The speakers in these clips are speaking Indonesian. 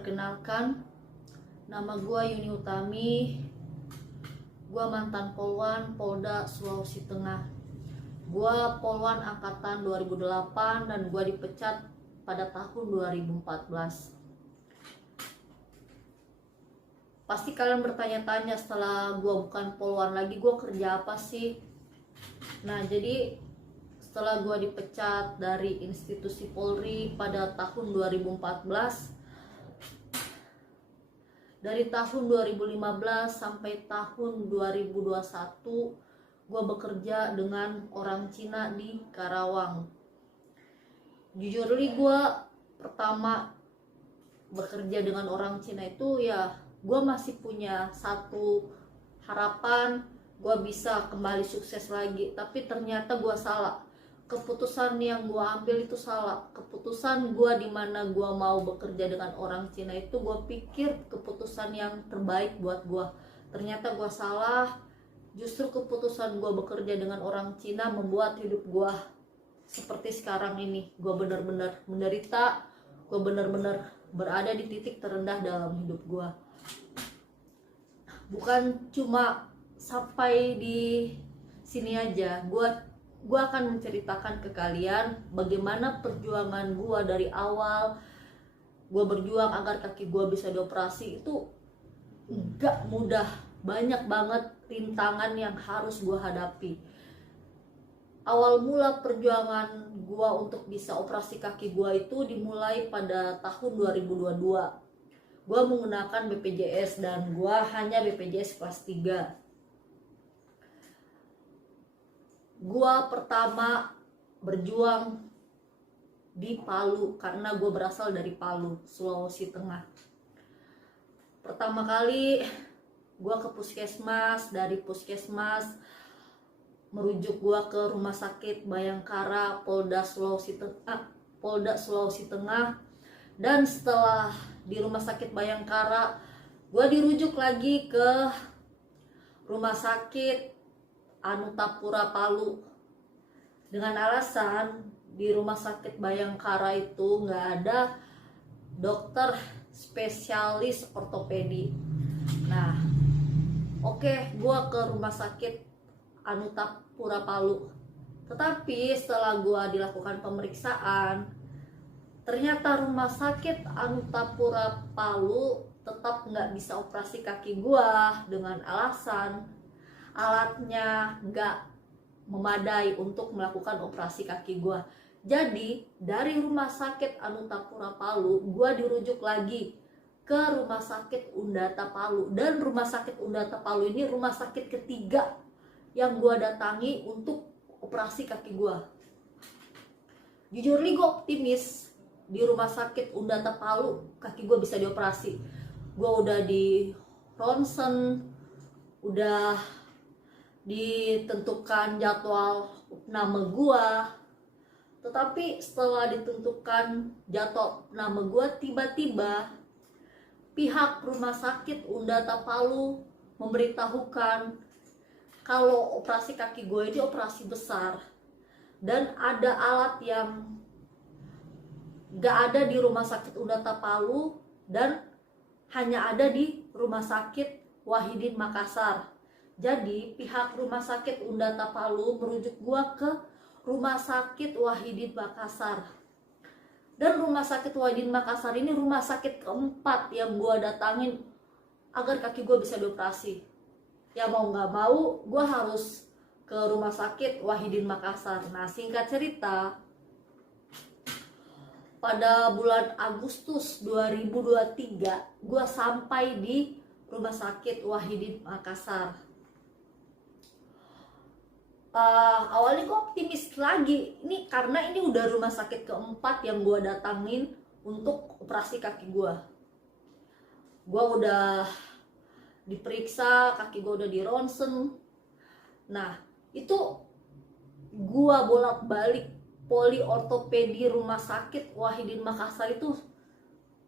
Perkenalkan, nama gue Yuni Utami. Gue mantan Polwan Polda Sulawesi Tengah. Gue Polwan angkatan 2008 dan gue dipecat pada tahun 2014. Pasti kalian bertanya-tanya setelah gue bukan Polwan lagi, gue kerja apa sih? Nah, jadi setelah gue dipecat dari institusi Polri pada tahun 2014, dari tahun 2015 sampai tahun 2021, gue bekerja dengan orang Cina di Karawang. Jujur li, gue pertama bekerja dengan orang Cina itu ya, gue masih punya satu harapan gue bisa kembali sukses lagi. Tapi ternyata gue salah. Keputusan yang gue ambil itu salah. Keputusan gue dimana gue mau bekerja dengan orang Cina itu, gue pikir keputusan yang terbaik buat gue. Ternyata gue salah. Justru keputusan gue bekerja dengan orang Cina membuat hidup gue seperti sekarang ini. Gue benar-benar menderita. Gue benar-benar berada di titik terendah dalam hidup gue. Bukan cuma sampai di sini aja, gue akan menceritakan ke kalian bagaimana perjuangan gue dari awal. Gue berjuang agar kaki gue bisa dioperasi itu gak mudah, banyak banget rintangan yang harus gue hadapi. Awal mula perjuangan gue untuk bisa operasi kaki gue itu dimulai pada tahun 2022. Gue menggunakan BPJS dan gue hanya BPJS kelas 3. Gue pertama berjuang di Palu karena gue berasal dari Palu, Sulawesi Tengah. Pertama kali gue ke puskesmas, dari puskesmas merujuk gue ke rumah sakit Bayangkara Polda Sulawesi Tengah. Dan setelah di rumah sakit Bayangkara, gue dirujuk lagi ke rumah sakit Anutapura Palu dengan alasan di rumah sakit Bayangkara itu nggak ada dokter spesialis ortopedi. Nah, oke, gue ke rumah sakit Anutapura Palu. Tetapi setelah gue dilakukan pemeriksaan, ternyata rumah sakit Anutapura Palu tetap nggak bisa operasi kaki gua dengan alasan alatnya nggak memadai untuk melakukan operasi kaki gua. Jadi dari rumah sakit Anutapura Palu, gua dirujuk lagi ke rumah sakit Undata Palu. Dan rumah sakit Undata Palu ini rumah sakit ketiga yang gua datangi untuk operasi kaki gua. Jujur li, gua optimis di rumah sakit Undata Palu kaki gue bisa dioperasi. Gue udah di ronsen, udah ditentukan jadwal nama gue. Tetapi setelah ditentukan jadwal nama gue, tiba-tiba pihak rumah sakit Undata Palu memberitahukan kalau operasi kaki gue ini operasi besar dan ada alat yang gak ada di rumah sakit Undata Palu dan hanya ada di rumah sakit Wahidin Makassar. Jadi pihak rumah sakit Undata Palu merujuk gua ke rumah sakit Wahidin Makassar. Dan rumah sakit Wahidin Makassar ini rumah sakit keempat yang gua datangin agar kaki gua bisa dioperasi. Ya mau gak mau gua harus ke rumah sakit Wahidin Makassar. Nah, singkat cerita, pada bulan Agustus 2023, gue sampai di rumah sakit Wahidin Makassar. Awalnya gue optimis lagi, ini karena ini udah rumah sakit keempat yang gue datangin untuk operasi kaki gue. Gue udah diperiksa, kaki gue udah di ronsen. Nah, itu gue bolak-balik poli ortopedi rumah sakit Wahidin Makassar itu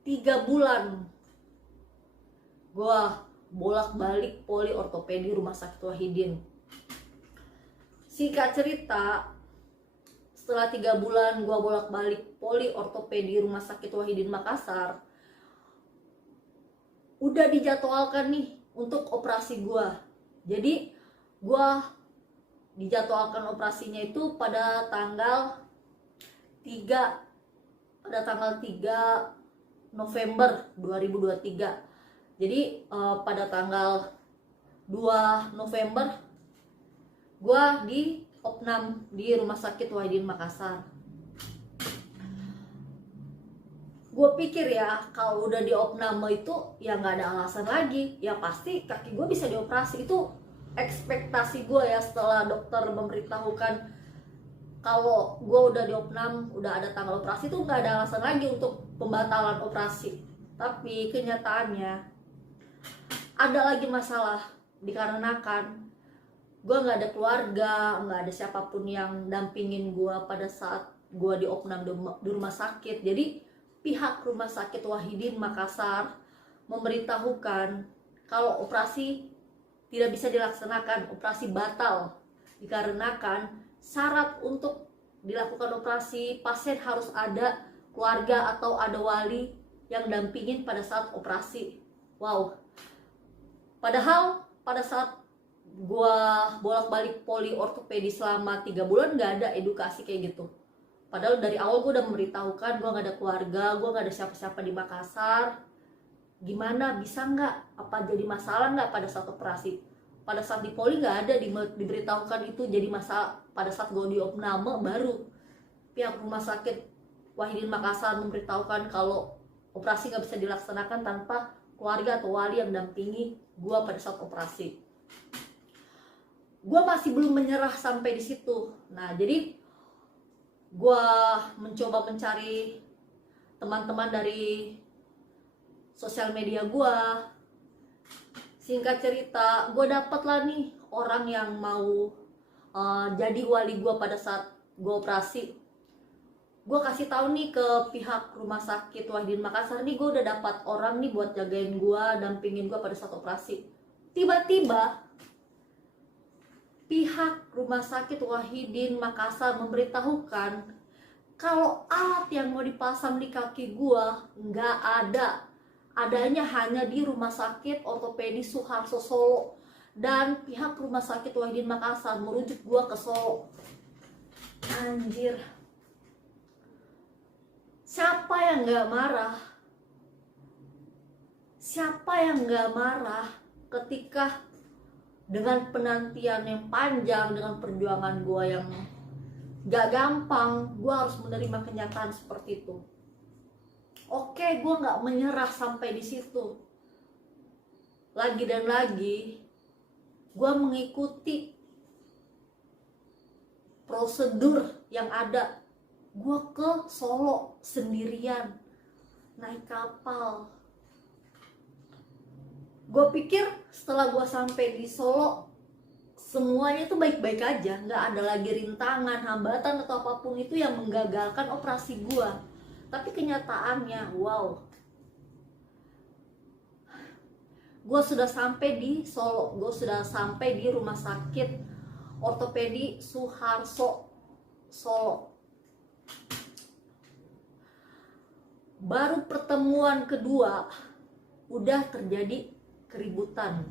3 bulan. Gua bolak-balik poli ortopedi rumah sakit Wahidin. Singkat cerita, setelah 3 bulan gua bolak-balik poli ortopedi rumah sakit Wahidin Makassar, udah dijadwalkan nih untuk operasi gua. Jadi gua dijadwalkan operasinya itu pada tanggal 3 November 2023. Jadi pada tanggal 2 November gua di opnam di Rumah Sakit Wahidin Makassar. Gue pikir ya, kalau udah di opname itu ya nggak ada alasan lagi, ya pasti kaki gue bisa dioperasi. Itu ekspektasi gue ya, setelah dokter memberitahukan kalau gue udah di opnam, udah ada tanggal operasi, itu nggak ada alasan lagi untuk pembatalan operasi. Tapi kenyataannya ada lagi masalah, dikarenakan gue nggak ada keluarga, nggak ada siapapun yang dampingin gue pada saat gue di opnam di rumah sakit. Jadi pihak Rumah Sakit Wahidin Makassar memberitahukan kalau operasi tidak bisa dilaksanakan, operasi batal, dikarenakan syarat untuk dilakukan operasi, pasien harus ada keluarga atau ada wali yang dampingin pada saat operasi. Wow. Padahal pada saat gua bolak-balik poli ortopedi selama 3 bulan nggak ada edukasi kayak gitu. Padahal dari awal gue udah memberitahukan gue gak ada keluarga, gue gak ada siapa-siapa di Makassar. Gimana, bisa nggak? Apa jadi masalah nggak pada saat operasi? Pada saat di poli nggak ada diberitahukan itu jadi masalah. Pada saat gue di opname baru pihak Rumah Sakit Wahidin Makassar memberitahukan kalau operasi nggak bisa dilaksanakan tanpa keluarga atau wali yang dampingi gue pada saat operasi. Gue masih belum menyerah sampai di situ. Nah, jadi gue mencoba mencari teman-teman dari sosial media gue. Singkat cerita, gue dapet lah nih orang yang mau jadi wali gue pada saat gue operasi. Gue kasih tahu nih ke pihak Rumah Sakit Wahidin Makassar, nih gue udah dapat orang nih buat jagain gue, dampingin gue pada saat operasi. Tiba-tiba pihak Rumah Sakit Wahidin Makassar memberitahukan kalau alat yang mau dipasang di kaki gua nggak ada. Adanya hanya di Rumah Sakit Ortopedi Suharto Solo, dan pihak Rumah Sakit Wahidin Makassar merujuk gua ke Solo. Anjir. Siapa yang nggak marah? Siapa yang nggak marah ketika dengan penantian yang panjang, dengan perjuangan gue yang gak gampang, gue harus menerima kenyataan seperti itu. Oke, gue gak menyerah sampai di situ. Lagi dan lagi, gue mengikuti prosedur yang ada. Gue ke Solo sendirian, naik kapal. Gue pikir setelah gue sampai di Solo semuanya tuh baik-baik aja, nggak ada lagi rintangan, hambatan atau apapun itu yang menggagalkan operasi gue. Tapi kenyataannya, wow, gue sudah sampai di Solo, gue sudah sampai di Rumah Sakit Ortopedi Suharto Solo. Baru pertemuan kedua udah terjadi keributan,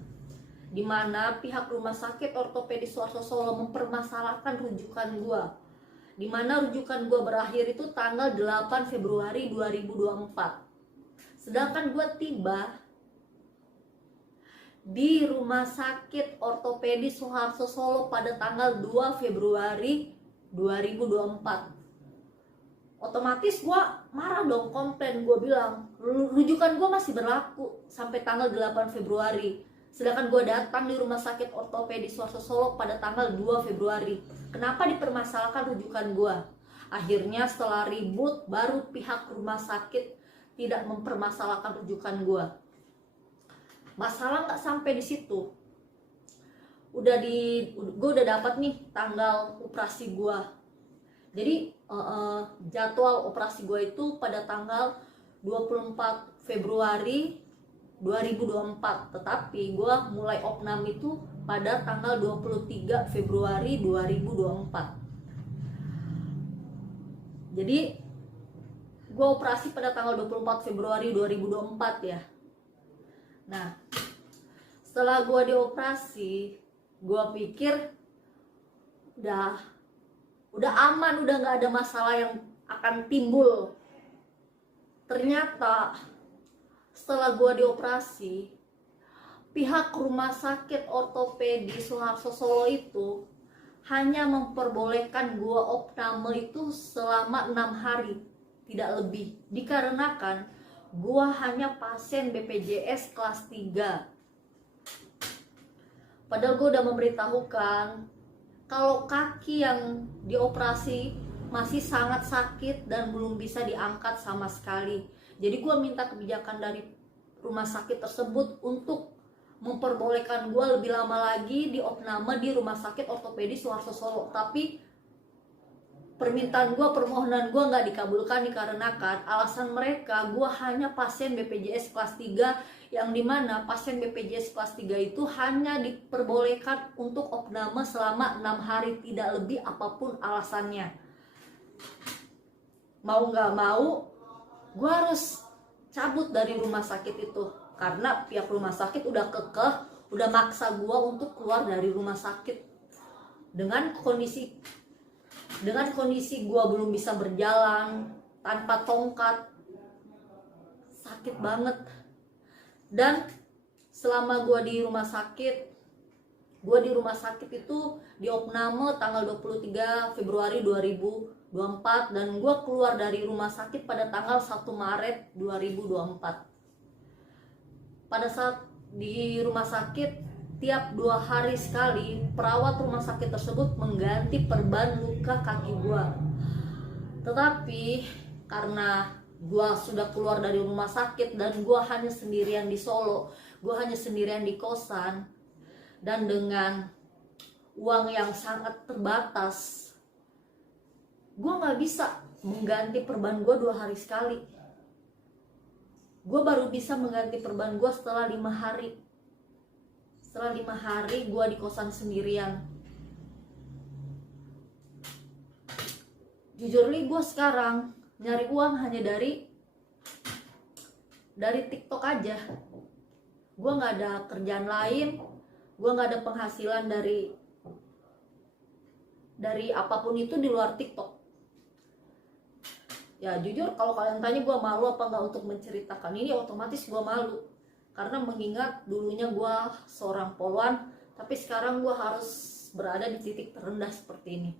di mana pihak Rumah Sakit Ortopedi Suharto Solo mempermasalahkan rujukan gua, di mana rujukan gua berakhir itu tanggal 8 Februari 2024. Sedangkan gua tiba di Rumah Sakit Ortopedi Suharto Solo pada tanggal 2 Februari 2024. Otomatis gue marah dong, komplain. Gue bilang rujukan gue masih berlaku sampai tanggal 8 Februari, sedangkan gue datang di Rumah Sakit Ortopedi Suharto Solo pada tanggal 2 Februari. Kenapa dipermasalahkan rujukan gue? Akhirnya setelah ribut, baru pihak rumah sakit tidak mempermasalahkan rujukan gue. Masalah nggak sampai di situ. Gue udah dapat nih tanggal operasi gue. Jadi jadwal operasi gue itu pada tanggal 24 Februari 2024. Tetapi gue mulai opnam itu pada tanggal 23 Februari 2024. Jadi gue operasi pada tanggal 24 Februari 2024 ya. Nah, setelah gue dioperasi, gue pikir udah aman, udah nggak ada masalah yang akan timbul. Ternyata setelah gue dioperasi, pihak rumah sakit ortopedi Suharto Solo itu hanya memperbolehkan gue opname itu selama 6 hari, tidak lebih, dikarenakan gue hanya pasien BPJS kelas 3. Padahal gue udah memberitahukan kalau kaki yang dioperasi masih sangat sakit dan belum bisa diangkat sama sekali. Jadi gue minta kebijakan dari rumah sakit tersebut untuk memperbolehkan gue lebih lama lagi di opname di rumah sakit ortopedi Suharto Solo. Tapi permintaan gue, permohonan gue nggak dikabulkan dikarenakan alasan mereka gue hanya pasien BPJS kelas 3, yang dimana pasien BPJS kelas 3 itu hanya diperbolehkan untuk opname selama 6 hari, tidak lebih apapun alasannya. Mau nggak mau gue harus cabut dari rumah sakit itu karena pihak rumah sakit udah kekeh, udah maksa gue untuk keluar dari rumah sakit dengan kondisi gue belum bisa berjalan tanpa tongkat, sakit banget. Dan selama gue di rumah sakit itu di opname tanggal 23 Februari 2024 dan gue keluar dari rumah sakit pada tanggal 1 Maret 2024. Pada saat di rumah sakit, tiap 2 hari sekali perawat rumah sakit tersebut mengganti perban luka kaki gue. Tetapi karena gue sudah keluar dari rumah sakit dan gue hanya sendirian di Solo, gue hanya sendirian di kosan, dan dengan uang yang sangat terbatas, gue gak bisa mengganti perban gue 2 hari sekali. Gue baru bisa mengganti perban gue setelah 5 hari. Setelah 5 hari gue di kosan sendirian. Jujur li, gue sekarang nyari uang hanya dari TikTok aja. Gue gak ada kerjaan lain, gue gak ada penghasilan dari apapun itu di luar TikTok. Ya jujur kalau kalian tanya gue malu apa nggak untuk menceritakan ini, otomatis gue malu. Karena mengingat dulunya gue seorang poluan, tapi sekarang gue harus berada di titik terendah seperti ini.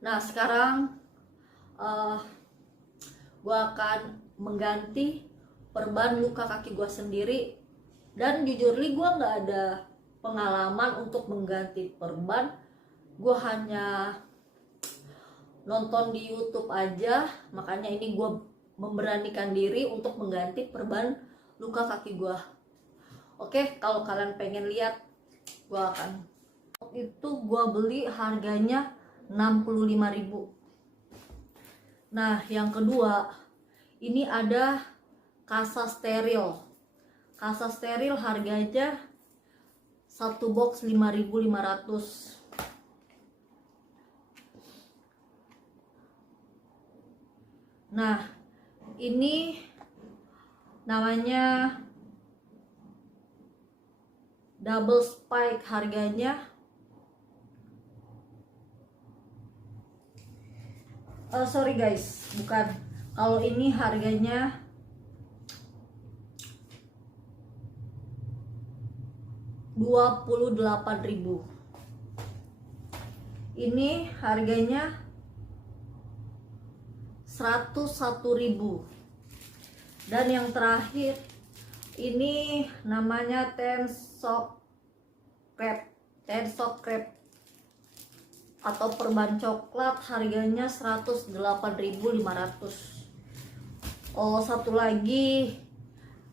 Nah sekarang gue akan mengganti perban luka kaki gue sendiri. Dan jujur li, gue nggak ada pengalaman untuk mengganti perban. Gue hanya nonton di YouTube aja, makanya ini gue memberanikan diri untuk mengganti perban luka kaki gue. Oke, kalau kalian pengen lihat, gue akan. Itu gue beli harganya 65.000. Nah, yang kedua, ini ada kasa steril. Kasa steril harganya satu box 5.500. Nah, ini namanya double spike, harganya sorry guys, bukan. Kalau ini harganya 28.000. Ini harganya 101.000. Dan yang terakhir ini namanya Tensock Crab atau perban coklat, harganya 108.500. Oh, satu lagi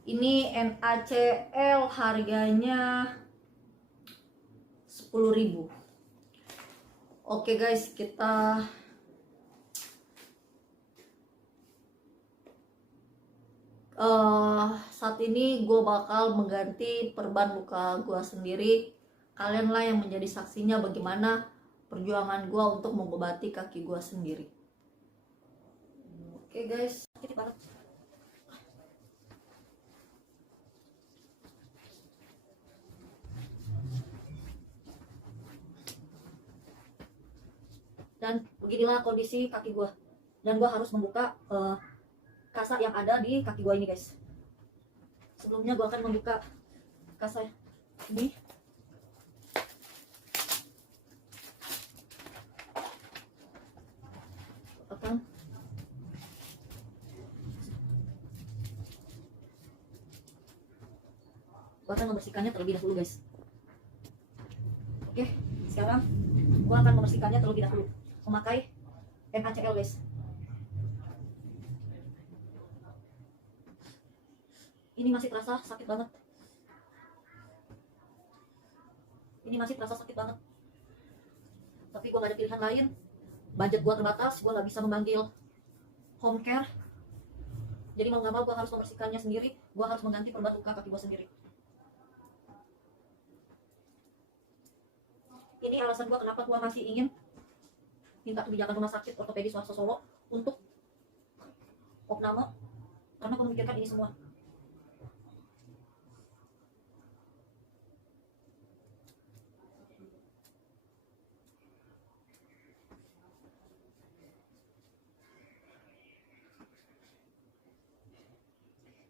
ini NaCl, harganya 10.000. Oke guys, kita saat ini gue bakal mengganti perban luka gue sendiri. Kalian lah yang menjadi saksinya bagaimana perjuangan gue untuk mengobati kaki gue sendiri. Oke guys, sakit banget. Dan beginilah kondisi kaki gua. Dan gua harus membuka kasa yang ada di kaki gua ini, guys. Sebelumnya gua akan membuka kasa ini. Gua akan membersihkannya terlebih dahulu, guys. Oke, sekarang gua akan membersihkannya terlebih dahulu memakai NaCl, guys. Ini masih terasa sakit banget. Ini masih terasa sakit banget. Tapi gua gak ada pilihan lain. Budget gua terbatas, gua gak bisa memanggil home care. Jadi mau gak mau gua harus membersihkannya sendiri. Gua harus mengganti perban luka kaki gua sendiri. Ini alasan gua kenapa gua masih ingin minta kebijakan rumah sakit ortopedi swasta Solo untuk opname, karena gua memikirkan ini semua.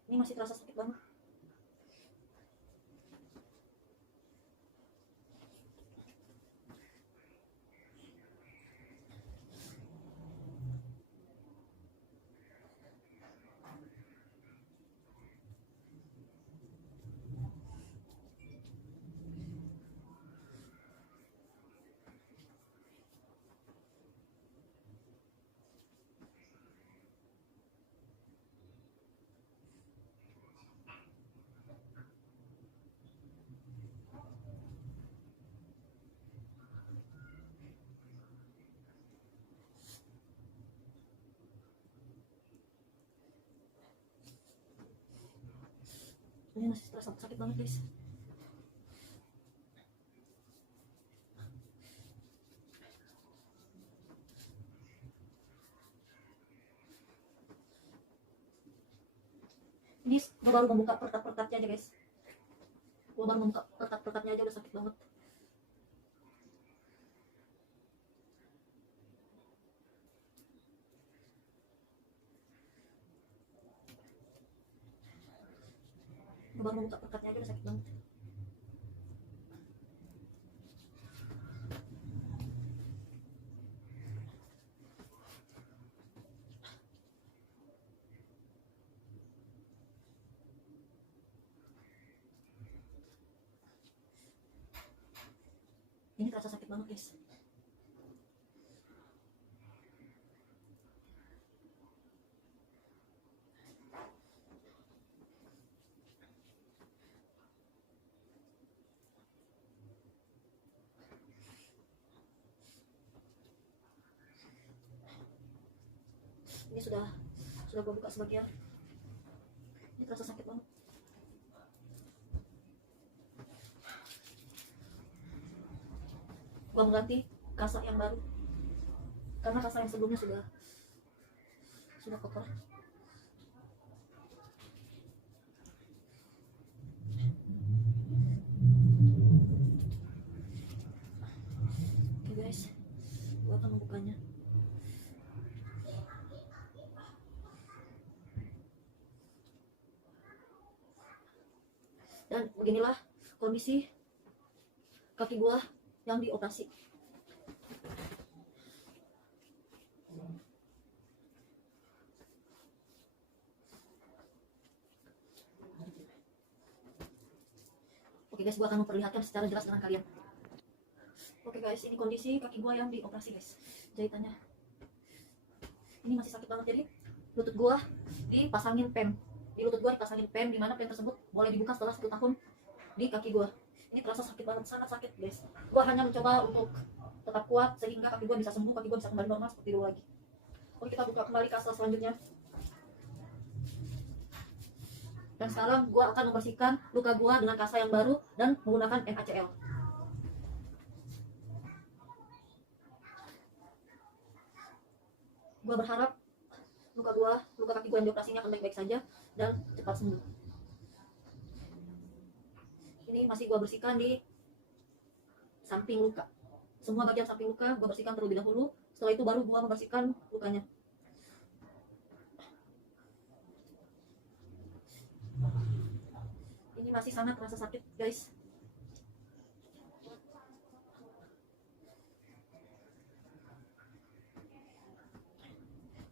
Ini masih terasa sakit banget. Ini masih terasa sakit banget, guys. Ini gue baru membuka perkat-perkatnya aja, guys. Gue baru membuka perkat-perkatnya aja udah sakit banget. Gue baru membuka perkatnya aja udah sakit banget. Ini terasa sakit banget, guys. Ini sudah gue buka sebagian. Ini terasa sakit banget. Gue mengganti kasa yang baru karena kasa yang sebelumnya sudah kotor. Oke, guys, gue akan membukanya. Dan beginilah kondisi kaki gua yang dioperasi. Oke, guys, gua akan memperlihatkan secara jelas dengan kalian. Oke, guys, ini kondisi kaki gua yang dioperasi, guys. Jahitannya ini masih sakit banget. Jadi lutut gua dipasangin pem. Di lutut gua dipasangin pem, dimana pem tersebut boleh dibuka setelah 1 tahun di kaki gua. Ini terasa sakit banget, sangat sakit, guys. Gua hanya mencoba untuk tetap kuat sehingga kaki gua bisa sembuh, kaki gua bisa kembali normal seperti dulu lagi. Oke, kita buka kembali kasa selanjutnya. Dan sekarang gua akan membersihkan luka gua dengan kasa yang baru dan menggunakan NaCl. Gua berharap luka kaki gua yang dioperasinya akan baik-baik saja dan cepat sembuh. Ini masih gua bersihkan di samping luka. Semua bagian samping luka gua bersihkan terlebih dahulu Setelah itu baru gua membersihkan lukanya. Ini masih sangat terasa sakit, guys.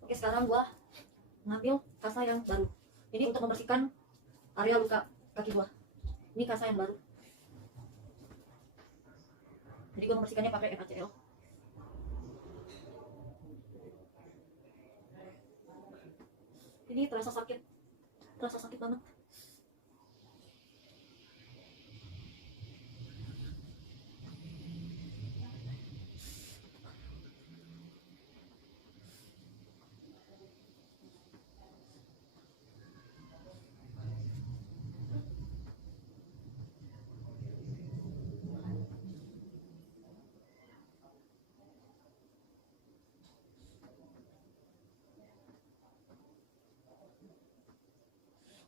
Oke, sekarang gua ngambil kasa yang baru. Ini untuk membersihkan area luka kaki gua. Ini kasa yang baru. Jadi gua membersihkannya pakai FHCl. Ini terasa sakit banget.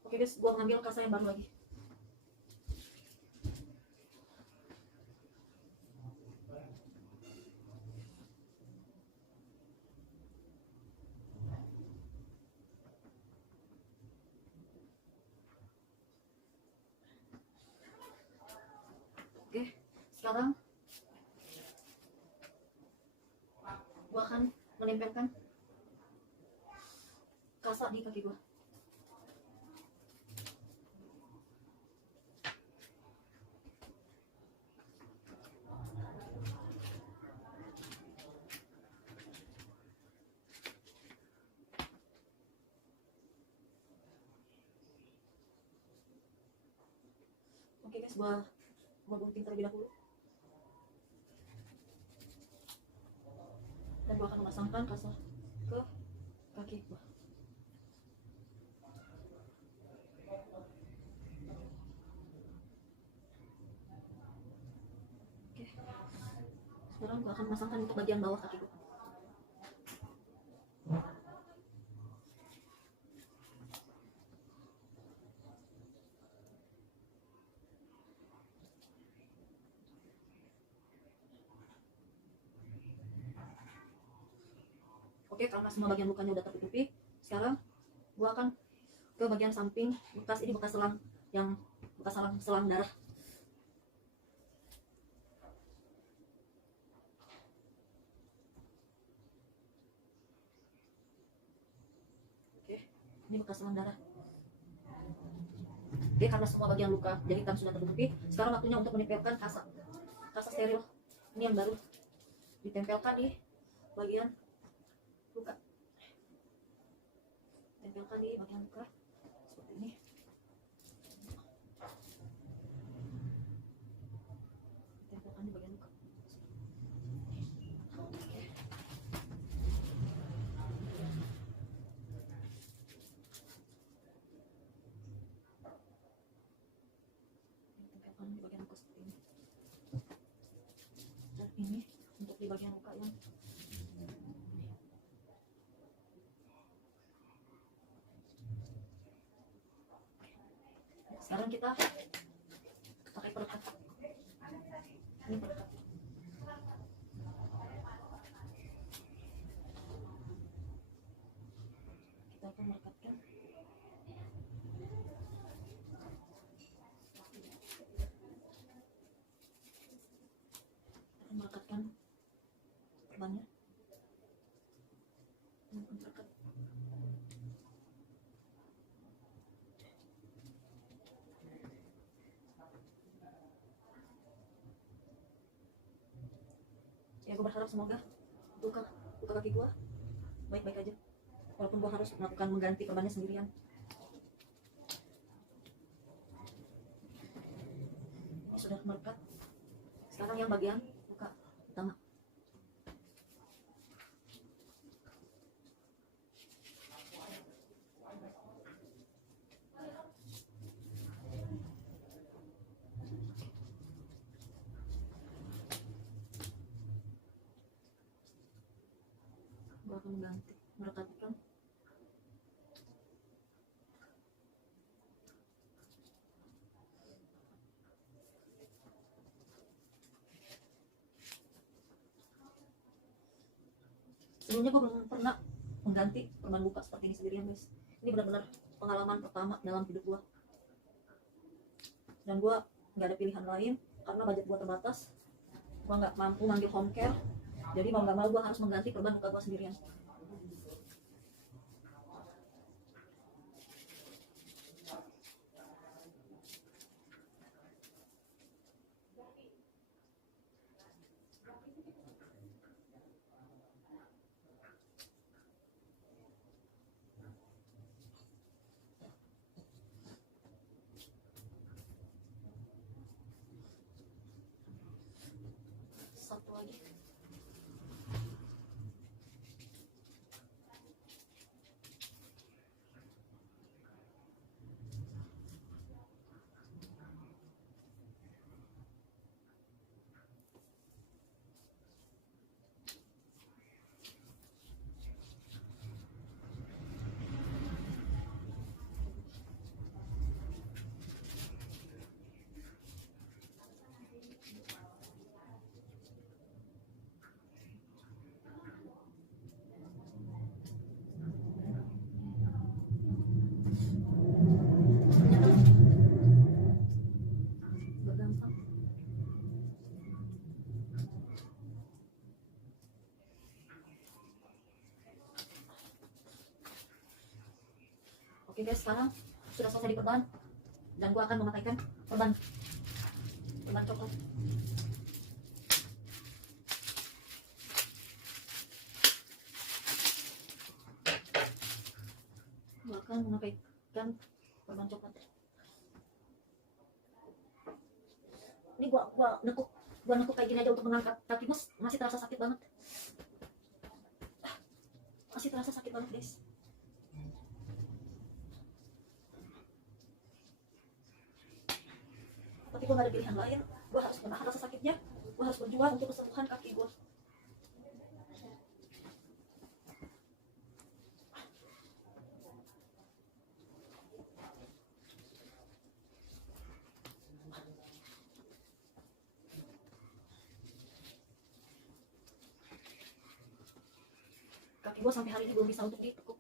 Oke guys, gua ngambil kasa yang baru lagi. Oke, sekarang gua akan menempelkan kasa di kaki gua. Oke guys, gua gunting terlebih dahulu. Dan gua akan memasangkan kasa ke kaki gua. Oke. Sekarang gua akan memasangkan untuk bagian bawah kaki gua. Oke, karena semua bagian lukanya udah tertutupi, sekarang gua akan ke bagian samping. Ini bekas selang selang darah. Oke, ini bekas selang darah. Oke, karena semua bagian luka jahitan sudah tertutupi, sekarang waktunya untuk menempelkan kasa steril. Ini yang baru ditempelkan di bagian luka. Tempelkan di bagian luka seperti ini. Tempelkan di bagian luka. Oke. Tempelkan di bagian luka seperti ini. Dan ini untuk di bagian luka yang sekarang kita pakai perekat. Ini perekat. Kita akan merekatkan. Merekatkan perbannya. Merekat. Ya, gue berharap semoga luka kaki gue baik-baik aja, walaupun gue harus melakukan mengganti perbannya sendirian. Ini sudah merekat. Sekarang yang bagian luka utama. Gue akan mengganti, merekatkan. sebelumnya gue belum pernah mengganti perban luka seperti ini sendirian guys. Ini benar-benar pengalaman pertama dalam hidup gue, dan gue nggak ada pilihan lain karena budget gue terbatas. Gue nggak mampu manggil home care, jadi mau nggak mau gue harus mengganti perban luka gue sendirian. Satu lagi. Gak gampang. Oke guys, sekarang sudah selesai di perban, dan gue akan memakaikan perban coklat. Gue akan memakaikan perban coklat. Ini gua nekuk kayak gini aja untuk mengangkat kaki mas, masih terasa sakit banget. Masih terasa sakit banget guys. Tapi gue gak ada pilihan lain, gue harus menahan rasa sakitnya, gue harus berjuang untuk kesembuhan kaki gue. Kaki gue sampai hari ini belum bisa untuk ditekuk.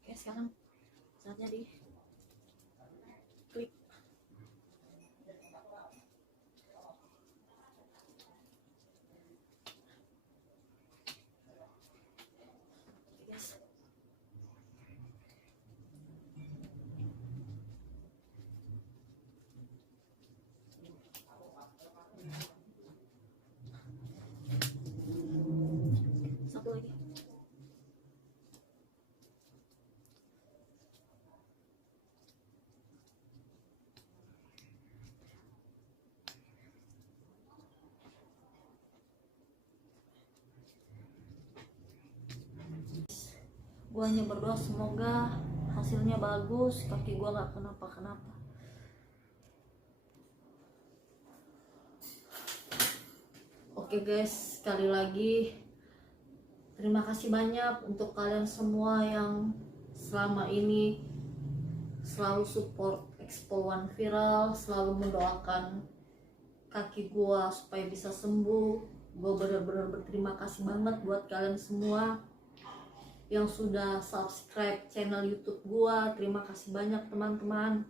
Oke, sekarang saatnya di klik. Oke guys. Satu lagi. Gue hanya berdoa semoga hasilnya bagus, kaki gue gak kenapa-kenapa. Oke guys, sekali lagi terima kasih banyak untuk kalian semua yang selama ini selalu support Expo One Viral, selalu mendoakan kaki gue supaya bisa sembuh. Gue benar-benar berterima kasih banget buat kalian semua yang sudah subscribe channel YouTube gua. Terima kasih banyak teman-teman.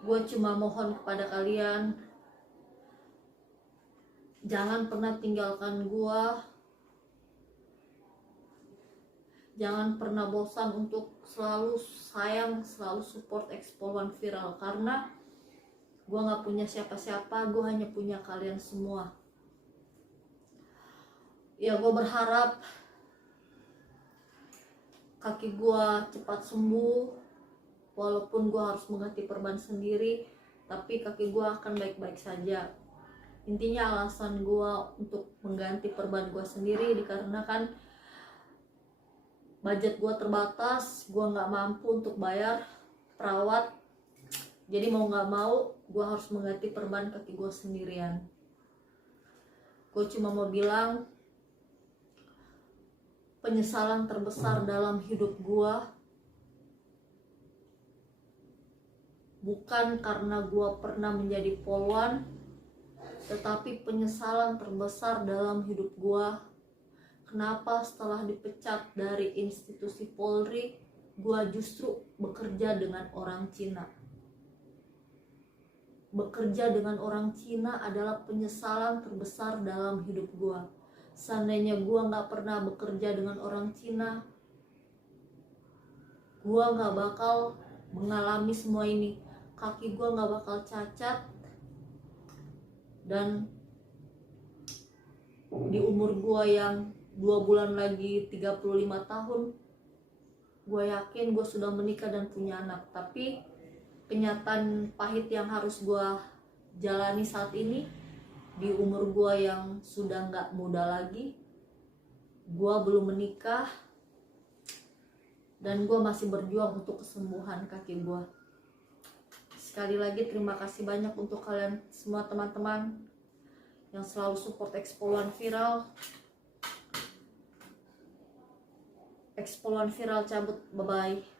Gue cuma mohon kepada kalian, jangan pernah tinggalkan gua. Jangan pernah bosan untuk selalu sayang, selalu support Expo One Viral, karena gua nggak punya siapa-siapa, gua hanya punya kalian semua. Ya, gue berharap kaki gua cepat sembuh, walaupun gua harus mengganti perban sendiri, tapi kaki gua akan baik-baik saja. Intinya alasan gua untuk mengganti perban gua sendiri dikarenakan budget gua terbatas, gua nggak mampu untuk bayar perawat, jadi mau nggak mau gua harus mengganti perban kaki gua sendirian. Gue cuma mau bilang, penyesalan terbesar dalam hidup gua bukan karena gua pernah menjadi polwan, Tetapi penyesalan terbesar dalam hidup gua, kenapa setelah dipecat dari institusi Polri, gua justru bekerja dengan orang Cina. Bekerja dengan orang Cina adalah penyesalan terbesar dalam hidup gua. Seandainya gua nggak pernah bekerja dengan orang Cina, gua nggak bakal mengalami semua ini. Kaki gua nggak bakal cacat, dan di umur gua yang 2 bulan lagi 35 tahun, gua yakin gua sudah menikah dan punya anak. Tapi kenyataan pahit yang harus gua jalani saat ini, di umur gua yang sudah nggak muda lagi, gua belum menikah, dan gua masih berjuang untuk kesembuhan kaki gua. Sekali lagi terima kasih banyak untuk kalian semua teman-teman yang selalu support Expoluan Viral. Expoluan Viral cabut, bye bye.